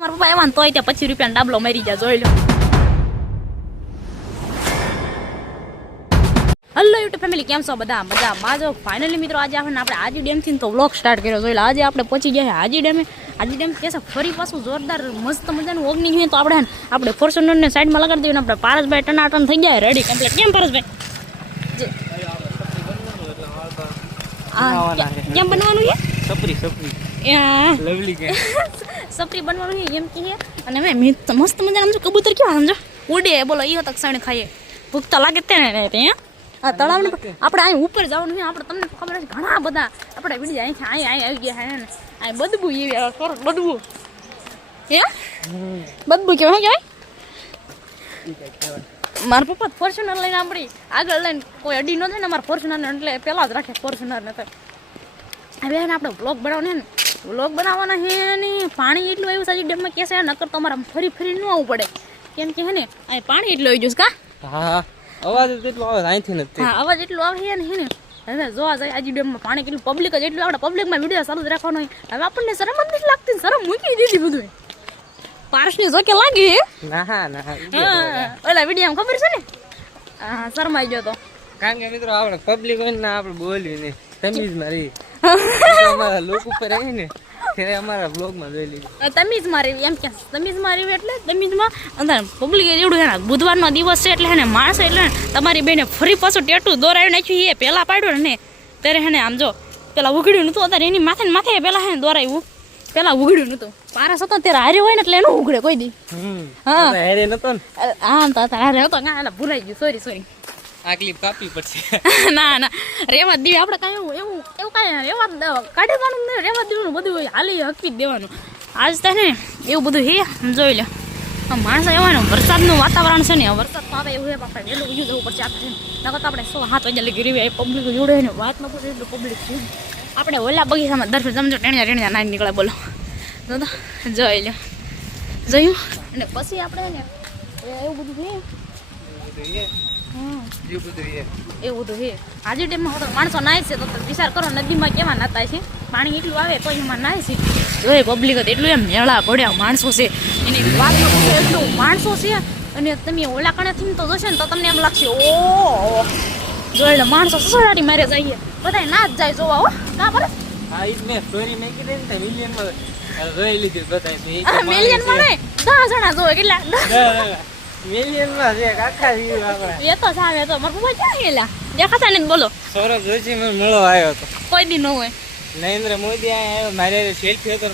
મારા પપ્પા એવા તોય ત્યાં પચીસ રૂપિયાનો ડાબલો મારી જાય જોઈ લો. હલો યુટ્યુબ ફેમિલી કેમ છો બધા? મજા માજો ફાઇનલી મિત્રો આજે આપણે આપણે હાજી ડેમથી તો વ્લોગ સ્ટાર્ટ કર્યો જોઈ લો. આજે આપણે પહોંચી ગયા હાજી ડેમે. હાજી ડેમ કે છે ફરી પાછું જોરદાર મસ્ત મજાનું ઓગની છે તો આપણે આપણે ફોર્ચ્યુનરને સાઈડમાં લગાડી દઈએ આપણે પારસભાઈ ટનાટન થઈ જાય રેડી કમ્પ્લીટ કેમ પારસભાઈ? કેમ બનવાનું છે? સપરી સપરી. લવલી કે. સપરી બનવાનું એમ કે અને મેં મેં તો મસ્ત મજા સમજો કબૂતર કેવા સમજો? ઉડે બોલો ઈ તક સાણે ખાઈએ. ભૂખ તો લાગે તેને ત્યાં? આ તળાવને પણ આપણે અહીં ઉપર જવાનું છે આપણે તમને ખબર છે ઘણા બધા આપણે વીડિયો અહીંથી અહીં અહીં આવી ગયા હે ને? અહીં બદબુ એવી સરસ બદબુ. હે? બદબુ કેવાય કહેવાય મારા પપ્પા ફોર્ચ્યુનર લઈને આપણી આગળ લઈને કોઈ અડી ન થાય ને મારા ફોર્ચ્યુનરને એટલે પહેલાં જ રાખે ફોર્ચ્યુનરને તો. હવે હે આપણે બ્લોગ બનાવને ને. બ્લોગ બનાવવાના છે ને પાણી એટલું આવ્યું સાજી ડેમમાં કે છે નકર તો અમારે ફરી ફરી ન આવવું પડે. કેમ કે હે ને અહીં પાણી એટલું આવી ગયું છે કા? હા હા. અવાજ એટલો આવે અહીંથી નથી હા અવાજ એટલું આવે છે ને હે ને. હવે જોવા જાય આજી ડેમમાં પાણી કેટલું પબ્લિક જ એટલું આપણે પબ્લિકમાં વીડિયો ચાલુ જ રાખવાનો હોય હવે આપણને શરમ જ નથી લાગતી શરમ મૂકી દીધી બધું પાર્સની જો કે લાગી ના ના હા ઓલા વીડિયો ખબર છે ને? હા શરમાઈ ગયો તો. કારણ કે મિત્રો આપણે પબ્લિક હોય ને આપણે બોલ્યું નહીં. તમીજ મારી અમારા લોક ઉપર આવી ને ત્યારે અમારા બ્લોગમાં જોઈ લીધું. મારી એમ કે તમીજ મારી એટલે તમીજમાં અંદર પબ્લિક એવડું છે બુધવારનો દિવસ છે એટલે એને માણસ એટલે તમારી બેને ફરી પાછું ટેટું દોરાવી નાખ્યું એ પહેલાં પાડ્યું ને ત્યારે હે આમ જો પેલા ઉઘડ્યું નતું અત્યારે એની માથે ને માથે પેલા હે ને દોરાવ્યું. પેલા ઉઘડ્યું નતું પારસ હતો ત્યારે હારે હોય ને એટલે એનું ઉઘડે કોઈ દી. હા. હારે નતો હા તો હારે હતો ભૂલાઈ ગયું. સોરી સોરી આ ક્લિપ કાપવી પડશે. ના ના. રેવા દેવી આપણે કાંઈ એવું એવું એવું કાંઈ રેવા જ દેવા કાઢી દેવાનું નહીં. રેવા દેવાનું. બધું હાલી હકવી દેવાનું. આજ તો ને એવું બધું હે. જોઈ લે. માણસ ને, વરસાદનું વાતાવરણ છે ને વરસાદ તો આવે એવું આપણે વહેલું ઉજવું જવું પડશે આપણે નકર તો આપણે સો હાથ વાગ્યા લગી રહી પબ્લિક જોડે ને વાત ન પૂછે એટલું પબ્લિક છે આપણે ઓલા બગીચામાં દરફે સમજો ટેણ્યા ટેણ્યા નાઈ નીકળે બોલો. તો જોઈ લે જોયું? અને પછી આપણે ને એવું બધું હા. એવું તો હે આજે ડેમમાં હોતો માણસો નાય છે તો વિચાર કરો નદીમાં કેવા નાતા છે? પાણી એટલું આવે તો એમાં નાય છે. જોઈએ પબ્લિક એટલું એમ મેળા પડ્યા માણસો છે. એની વાત એટલું માણસો છે અને તમે ઓલા કણેથી તો જશો ને તો તમને એમ લાગશે ઓ એટલે માણસો સસરાટી મારે જઈએ. બધા ના જ જાય જોવા હો. કા પર હા ઈ મેં સ્ટોરી દે ને તે મિલિયનમાં જોઈ લીધી બધા મિલિયનમાં નહીં. જણા જોવે કેટલા? મિલિયનમાં છે આખા વ્યૂ આપણા. એ તો સામે તો મારા પપ્પા ક્યાં ગયેલા દેખાતા ને બોલો. સૌરભ જોશી મને મળો આવ્યો હતો. કોઈ દી ન હોય. નરેન્દ્ર મોદી આવ્યો મારે સેલ્ફી હતો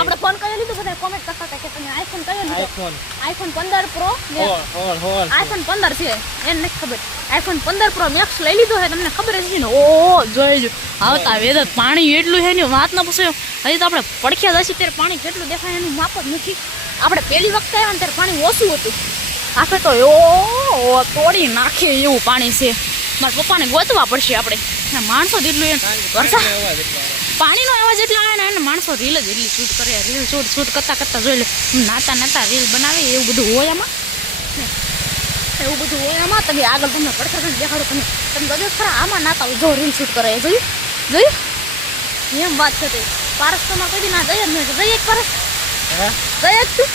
આપણે ફોન કર્યો લીધો બધા કોમેન્ટ કરતા હતા કે તમે આઈફોન કયો લીધો? આઈફોન આઈફોન પંદર પ્રો હોળ હોળ હોળ આઈફોન પંદર છે એને નથી ખબર. આઈફોન પંદર પ્રો મેક્સ લઈ લીધો છે તમને ખબર જ છે ને? ઓ જોઈ લો આવતા વેધર પાણી એટલું છે ને વાત ના પૂછો. હજી તો આપણે પડખ્યા જશે ત્યારે પાણી કેટલું દેખાય એનું માપ જ નથી. આપણે પહેલી વખત આવ્યા ને ત્યારે પાણી ઓછું હતું. આખે તો ઓ તોડી નાખીએ એવું પાણી છે. મારા પપ્પાને ગોતવા પડશે આપણે. માણસો જેટલું એમ વરસાદ. પાણીનો અવાજ એટલો આવે. ને એને માણસો રીલ જ એટલી શૂટ કરે રીલ શૂટ શૂટ કરતા કરતા જોઈ લે નાતા નાતા રીલ બનાવે એવું બધું હોય આમાં? એવું બધું હોય આમાં? તમે આગળ તમને પડખા દેખાડો તમે તમે બધું ખરા આમાં નાતા. જો રીલ શૂટ કરે જોયું? જોયું? એમ વાત છે તે. પારસ તો કોઈ દી ના જઈએ જ નહીં જઈએ એક પારસ? જઈએ જ તું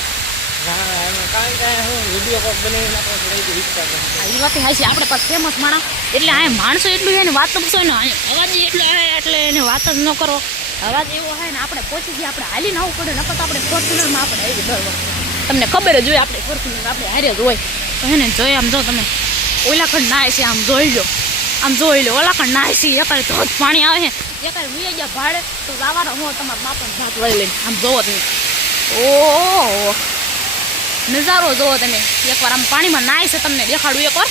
ફેમસ માણસ. એટલે આ માણસો એટલું છે ને, વાત તો પૂછો ને અવાજ એટલો એટલે એને વાત જ ન કરો. અવાજ એવો હોય ને, આપણે પહોંચી ગયા, આપણે હાલી ના પડે. નકર તો આપણે ફોર્ચ્યુનરમાં આપણે આવી તમને ખબર જ હોય આપણે ફોર્ચ્યુનર આપણે હારે જ હોય. તો હે ને, જોઈ આમ જો તમે. ઓલા ખંડ નાય છે, આમ જોઈ લો. આમ જોઈ લો ઓલા ખંડ નાય છે. એકાય ધોધ પાણી આવે છે. એકાય વીએ ગયા ભાડે. તો જવાનો હું તમારા બાપા ભાત લઈ લઈને. આમ જોવો તમે. ઓહો. નજારો જોવો તમે. એકવાર આમ પાણીમાં નાય છે તમને દેખાડું એકવાર.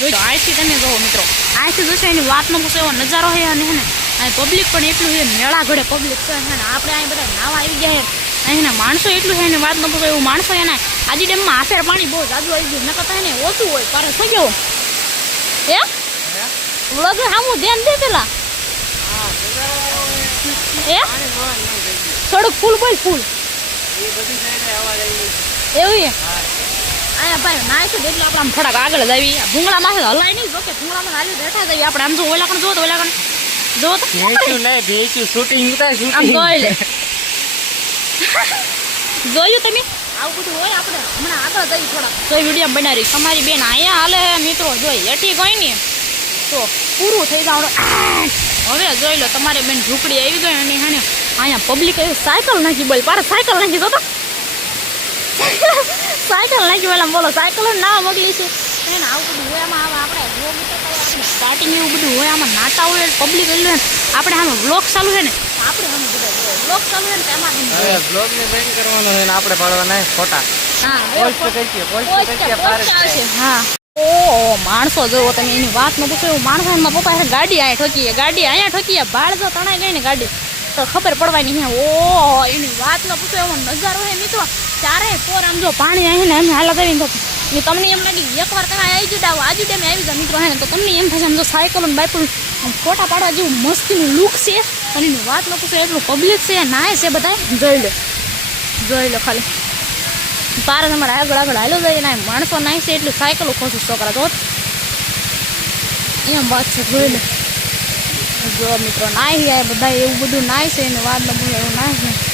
જોઈ અહીંથી તમે જોવો મિત્રો. અહીંથી જોશો એની વાત ન પૂછો, એવો નજારો છે અને હે ને, અહીં પબ્લિક પણ એટલું છે, મેળા ઘડે પબ્લિક છે હે ને, આપણે અહીં બધા નાવા આવી ગયા છે. અહીંના માણસો એટલું છે ને, વાત ન પૂછો, એવું માણસો એના આજી ડેમમાં આફેર પાણી બહુ જાજુ આવી ગયું. નકર એને ઓછું હોય, પારે થઈ ગયો. એ વ્લોગ સામું ધ્યાન દે પેલા. એ. થોડુંક ફૂલ બોલ, ફૂલ. એ બધી સાઈડે અવાજ આવી ગયો. એવું છે? અહીંયા ભાઈ નાય છે એટલે આપણે આમ થોડાક આગળ જ આવી. ભૂંગળામાં હલાય નહીં જોકે ભૂંગળામાં હાલી બેઠા જઈએ આપણે આમ જો ઓલા કણ જો તો ઓલા કણ જો તો. નહીં, ઉતાર, આમ જોઈ લે. જોયું તમે? આવું બધું હોય આપણે. હમણાં આગળ જઈ થોડા વીડિયો બનાવી તમારી બેન અહીંયા હાલે મિત્રો. જોઈ એટી ગઈ ને તો પૂરું થઈ જવાનું હવે જોઈ લો તમારી બેન ઝૂંપડી આવી ગઈ અને હેને અહીંયા પબ્લિક સાયકલ નાખી બોલ. પારે સાયકલ નાખી તો. સાયકલ નાખી પેલા બોલો સાયકલ ના મોકલી છે. એને આવું બધું હોય આમાં આવે આપણે સ્ટાર્ટિંગ એવું બધું હોય આમાં નાતા હોય પબ્લિક એટલું હોય આપણે આમાં બ્લોગ ચાલુ છે ને આપણે આમ બધા બ્લોગ ચાલુ છે ને તેમાં જોઈએ. ને બેન કરવાનો છે ને આપણે પાડવાના છે ફોટા. હા ઓ માણસો જોવો તમે એની વાત ન પૂછો એવું માણસો એમના પપ્પા હારે ગાડી અહીંયા ઠોકીએ ગાડી અહીંયા ઠોકીએ બાળ જો તણાઈ ગઈ ને ગાડી. તો ખબર પડવાની હે ઓ એની વાત ન પૂછો એવો નજારો હે મિત્રો. ચારે પોર આમ જો પાણી અહીં ને એમ હાલત આવી તો તમને એમ લાગે એકવાર તમે આવી જતા આજુ ટાઈમે આવી જાય મિત્રો, હે તો તમને એમ થશે આમ જો સાયકલ અને બાઇકલ ફોટા પાડવા જેવું મસ્તીનું લુક છે અને એની વાત ન પૂછો, એટલું પબ્લિક છે, નાય છે બધા જોઈ લો જોઈ લો ખાલી. પાર તમારે આગળ આગળ હાલો જાય ના માણસો નાય છે, એટલું સાયકલો ખોશું છોકરા તો એમ વાત છે, જોઈ લો. જો મિત્રો, નાય બધા એવું બધું નાય છે, એને વાત ન એવું નાય છે.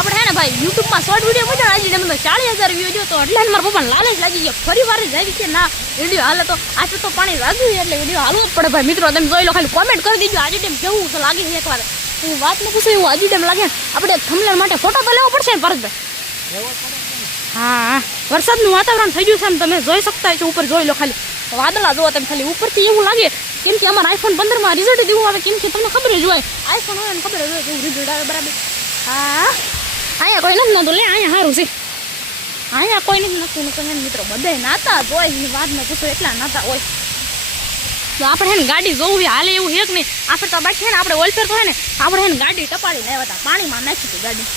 આપણે હે ને ભાઈ, યુટ્યુબમાં શોર્ટ વીડિયો મૂક્યો આજે એમ તો ચાલીસ હજાર વ્યૂ જો તો એટલે મારા પપ્પાને લાલચ લાગી ગયો ફરી વાર જ આવી કે ના વીડિયો હાલે તો. આજે તો પાણી લાગ્યું એટલે વીડિયો હાલવો જ પડે ભાઈ. મિત્રો, તમે જોઈ લો, ખાલી કોમેન્ટ કરી દીજો. આજે ટાઈમ કેવું તો લાગે છે એકવાર. હું વાત ન પૂછું, એવું આજે ટાઈમ લાગે. આપણે થમલેર માટે ફોટો તો લેવો પડશે ને પરતભાઈ હા, વરસાદનું વાતાવરણ થઈ ગયું છે એમ તમે જોઈ શકતા છો ઉપર જોઈ લો ખાલી. વાદળા જોવો તમે ખાલી. ઉપરથી એવું લાગે કેમ કે અમારા આઈફોન પંદરમાં રિઝલ્ટ દેવું આવે. કેમ કે તમને ખબર જ હોય. આઈફોન હોય ખબર જ હોય રિઝલ્ટ આવે, બરાબર? હા. અહીંયા કોઈ નથી નતું. લે અહીંયા સારું છે. અહીંયા કોઈ નથી નતું. ને મિત્રો બધાય નાતા જ હોય વાત ન પૂછો એટલા નાતા હોય. તો આપણે હે ને ગાડી જોવી હાલે એવું હે કે નહીં? આપણે તો બાકી હે ને, આપણે ઓલફેર તો હે ને, આપણે હે ને ગાડી ટપાડીને આવ્યા હતા. પાણીમાં નાખી હતી ગાડી.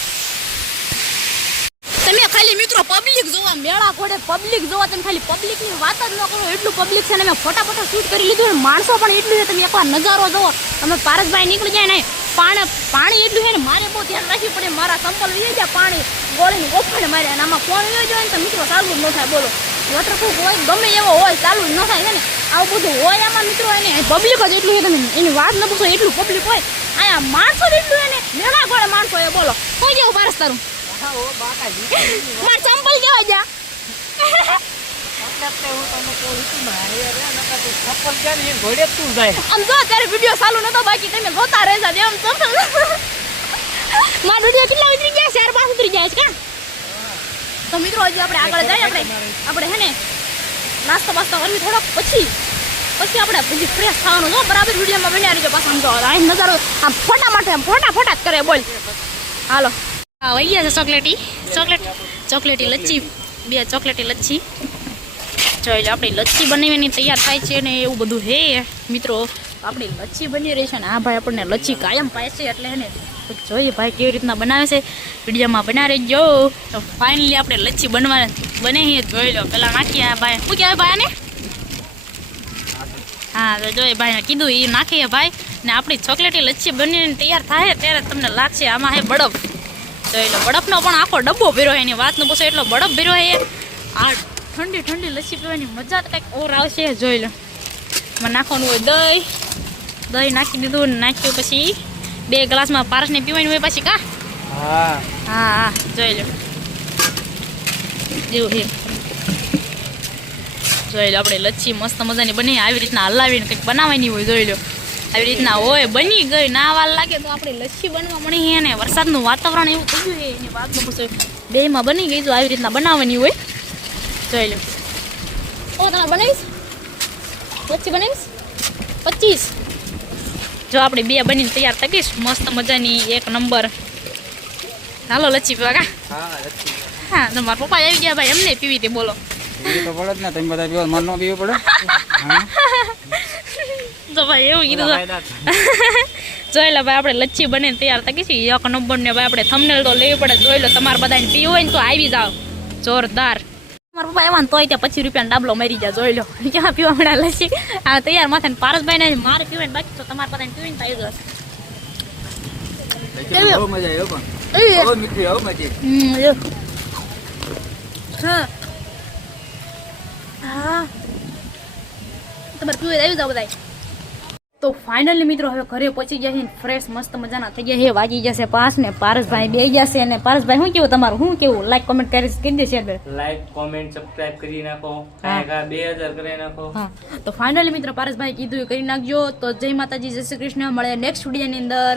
તમે ખાલી મિત્રો પબ્લિક જોવા, મેળા ઘોડે પબ્લિક જોવા, તમે ખાલી પબ્લિકની વાત જ ન કરો. એટલું પબ્લિક છે ને મેં ફોટા ફોટા શૂટ કરી લીધું ને માણસો પણ એટલું છે, તમે એકવાર નજારો જોવો તમે પારસભાઈ નીકળી જાય ને પાણી પાણી એટલું છે ને મારે બહુ ધ્યાન રાખ્યું પડે. મારા સંપલ વી જાય પાણી ગોળીની ગોફાને મારે. અને આમાં ફોન વયો જાય ને તો મિત્રો ચાલુ જ ન થાય બોલો. વોટરપ્રૂફ હોય ગમે એવો હોય ચાલુ જ ન થાય છે ને. આવું બધું હોય આમાં મિત્રો એને પબ્લિક જ એટલું છે તમે. એની વાત ન પૂછો એટલું પબ્લિક હોય. અહીંયા માણસો જ એટલું એને મેળા ગોળે માણસો એ બોલો. કોઈ જેવું મારસ તારું. માર ચંપલ કેવા જા એટલે હું તમને કહું છું, મારે નકર તું ચપ્પલ ક્યાં ને ઘોડે તું જાય. આમ જો અત્યારે વીડિયો ચાલુ નતો બાકી તમે જોતા રહેજા એમ ચંપલ માર વીડિયો કેટલા ઉતરી ગયા? ચાર પાંચ ઉતરી ગયા છે કા? તો મિત્રો હજી આપણે આગળ જઈએ આપણે આપણે હે ને નાસ્તો બાસ્તો કરવી થોડોક પછી. પછી આપણે પછી ફ્રેશ થવાનું જો બરાબર વિડીયોમાં બન્યા રહીજો પાછા આમ જો આ નજારો આમ ફોટા માટે આમ ફોટા ફોટા જ કરે બોલ. હાલો. હા વહી ગયા છે ચોકલેટી. ચોકલેટ ચોકલેટી લચ્છી. બે ચોકલેટી લચ્છી. જોઈ લો આપણી લચ્છી બનાવીને તૈયાર થાય છે ને એવું બધું હે. મિત્રો, આપણી લચ્છી બની રહી છે ને, આ ભાઈ આપણને લચ્છી કાયમ પાય છે એટલે હે ને જોઈએ ભાઈ કેવી રીતના બનાવે છે. વિડીયોમાં બના રહી જો તો ફાઇનલી આપણે લચ્છી બનવા બને છે જોઈ લો, પેલા નાખીએ આ ભાઈ. શું કહેવાય ભાઈ આને? હા, તો જોઈએ ભાઈ કીધું એ નાખીએ ભાઈ. ને આપણી ચોકલેટી લચ્છી બનીને તૈયાર થાય ત્યારે તમને લાગશે આમાં હે બળફ જોઈ લો બળફનો પણ આખો ડબ્બો ભીરો એની વાતનું પૂછો, એટલો બળફ ભીરો હે. આ ઠંડી ઠંડી લસ્સી પીવાની મજા તો કંઈક ઓર આવશે જોઈ લો. એમાં નાખવાનું હોય દહીં. દહીં નાખી દીધું નાખ્યું પછી બે ગ્લાસમાં પારસને પીવાની હોય પછી કા? હા. જોઈ લો. જેવું છે. જોઈ લો આપણે લચ્છી મસ્ત મજાની બની. આવી રીતના હલાવીને કંઈક બનાવવાની હોય જોઈ લો. આવી રીતના હોય બની ગઈ. ના વાર લાગે તો આપણે લચ્છી બનવા મળી છે ને. વરસાદનું વાતાવરણ એવું થઈ ગયું છે. એની વાત પૂછો બેમાં બની ગઈ જો આવી રીતના બનાવવાની હોય. જોઈ લો ઓ તમે બનાવીશ લચ્છી બનાવીશ પચીસ જો આપણે બે બનીને તૈયાર થકીશ મસ્ત મજાની એક નંબર. હાલો લચ્છી પીવા કા? હા તમારા પપ્પા આવી ગયા ભાઈ. એમને પીવી તે બોલો. પડે ને તમે બધા પીવા મન નો પીવું પડે. તો ભાઈ એવું કીધું. જોઈ લો ભાઈ આપણે લચ્છી બનીને તૈયાર થકી છે એક નંબર ને ભાઈ આપણે થમનેલ તો લેવી પડે. જોઈ લો તમારે બધાને પીવું હોય ને તો આવી જાઓ. જોરદાર. મારા પપ્પા એમાં તોય ત્યાં પચીસ રૂપિયાનો ડાબલો મરી જાય જોઈ લો. ક્યાં પીવા મળ્યા લસી આ તૈયાર માથે પારસભાઈ ને મારે પીવે ને બાકી તો તમારે પાસે પીવીને થઈ હા તમારે પીવે આવી જાઓ બધા તો ફાઇનલી મિત્રો હવે ઘરે પહોંચી ગયા છે ફ્રેશ મસ્ત મજાના થઈ ગયા છે. વાગી જશે પાસ ને પારસભાઈ બે જશે અને પારસભાઈ શું કેવું તમારું? શું કેવું? લાઈક કોમેન્ટ કરી કરી દે શેર લાઈક કોમેન્ટ સબસ્ક્રાઇબ કરી નાખો. બે હજાર કરી નાખો. તો ફાઇનલી મિત્રો પારસભાઈ કીધું કરી નાખજો. તો જય માતાજી જય શ્રી કૃષ્ણ. મળે નેક્સ્ટ વિડીયોની અંદર.